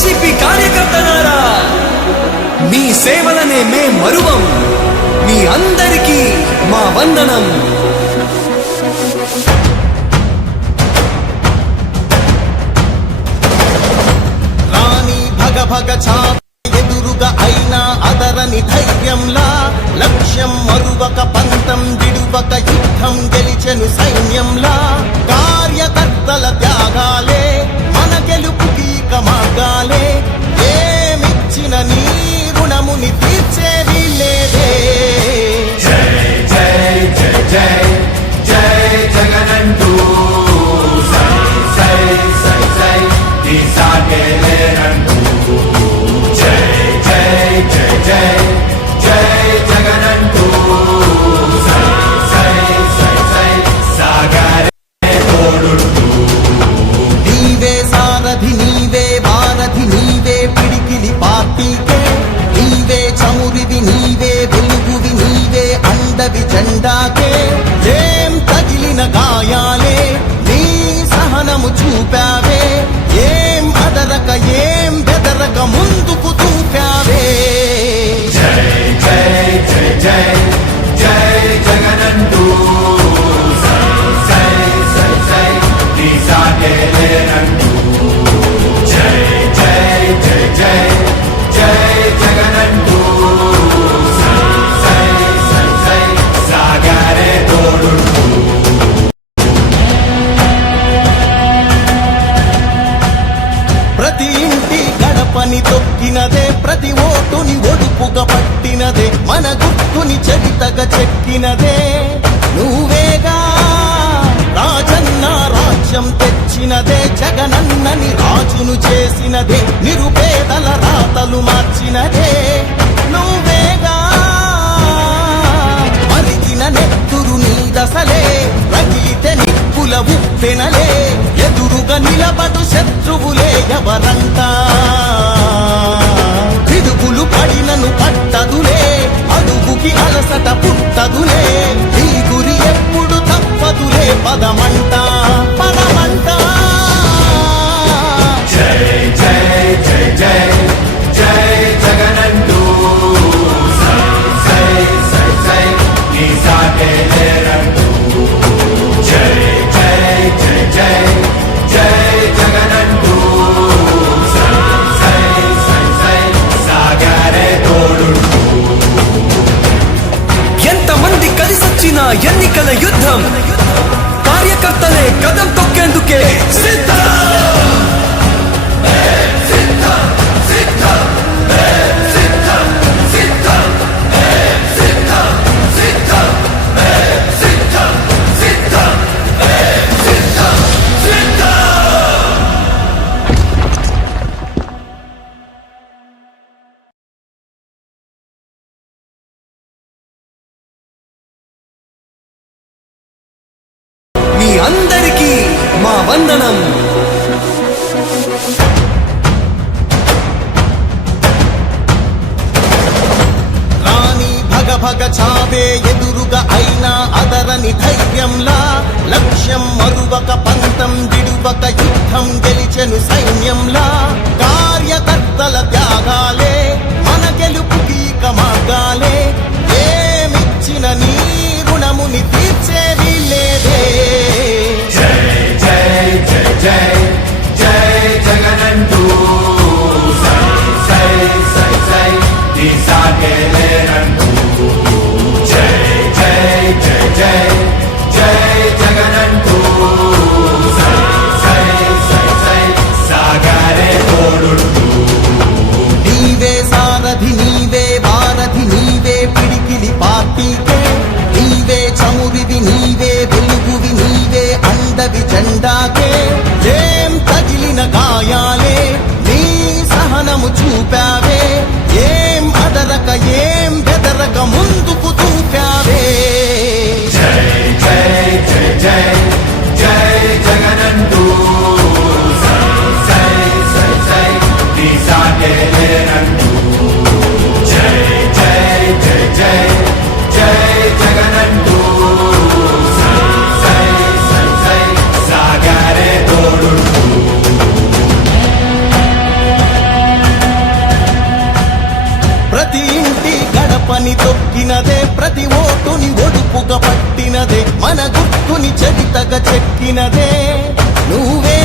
YCP కార్యకర్తలారా, మీ సేవలనే మే మరువం. మీ అందరికీ మా వందనం. రాణి భగ భగ చాప ఎదురుగా అయినా అదరని ధైర్యంలా, లక్ష్యం మరువక పంతం విడువక యుద్ధం గెలిచెను సైన్యంలా. కార్యకర్తల త్యాగాలే మన గెలుపుకి మార్గాలే. ఏమిచ్చిన నీ రుణముని తీర్చేది లేదే. జై జై జై జై జై జగనంటూ సై సై సై సై తీసాగేలేనంటూ. జై జై జై జై జై జగనంటూ సై సై సై సై సాగరే తోడుంటూ. నీవే సారథి నీవే వారధి నీవే పిడికిలి పార్టీకే. నీవే చమురివి నీవే వెలుగువి నీవే అండవి జెండాకే. ఏం తగిలిన గాయాలే నీ సహనము చూపావే. ఏం అదరక ఏం బెదరక ముందుకు దూకావే. జై జై జై జై జై జగనంటూ సై సై సై సై తీసాగేలేనంటూ. జై జై జై జై జై జగనంటూ సై సై సై సై సాగరే తోడుంటూ. ప్రతి ఇంటి గడపని తొక్కినదే, ప్రతి ఓటుని ఒడుపుగా పట్టినదే, మన గుర్తుని చరితగా చెక్కినదే నువ్వేగా. రాజన్న రాజ్యం తెచ్చినదే, జగనన్నని రాజును చేసినదే, నిరుపేదల రాతలు మార్చినదే నువ్వేగా. మరిచిన నెత్తురు నీ దశలే, రగిలితే నిప్పుల ఉప్పెనలే. ఎదురుగా నిలబడు శత్రువులే ఎవరంట. పిడుగులు పడినను పట్టదులే, అడుగుకి అలసట పుట్టదులే. ఈ గురి ఎప్పుడు తప్పదులే, పదమంట పదమంట. జై జై జై జై జై జగనంటూ సై సై సై సై తీసాగేలేనంటూ. జై జై జై జై జై జగనంటూ సై సై సై సై సాగరే తోడుంటూ. ఎంతమంది కలిసొచ్చిన ఎన్నికల యుద్ధం, కార్యకర్తలే కదం తొక్కేందుకే సిద్ధం. మీ అందరికీ మా వందనం. రాణి భగ భగ చావే ఎదురుగా అయినా అదరని ధైర్యంలా, లక్ష్యం మరువక పంతం విడువక యుద్ధం గెలిచెను సైన్యంలా. కార్యకర్తల త్యాగాలే మన గెలుపుకి మార్గాలే. ఏమిచ్చిన నీ రుణముని తీర్చేది లేదే. జై జై జై జై జై జగనంటూ సై సై సై సై తీసాగేలేనంటూ. జై జై జై జై జై జగనంటూ సై సై సై సై సాగరే తోడుంటూ. నీవే సారథి నీవే వారధి నీవే పిడికిలి పార్టీకే. నీవే చమురివి నీవే వెలుగువి నీవే అండవి జెండాకే. ఏం తగిలిన గాయాలే నీ సహనము చూపావే. ఏం అదరక ఏం బెదరక ముందుకు దూకావే. జై జై జై జై జై జగనంటూ సై సై సై సై అని తొక్కినదే, ప్రతి ఓటుని ఒడుపుగా పట్టినదే, మన గుర్తుని చరితగా చెక్కినదే. నువ్వే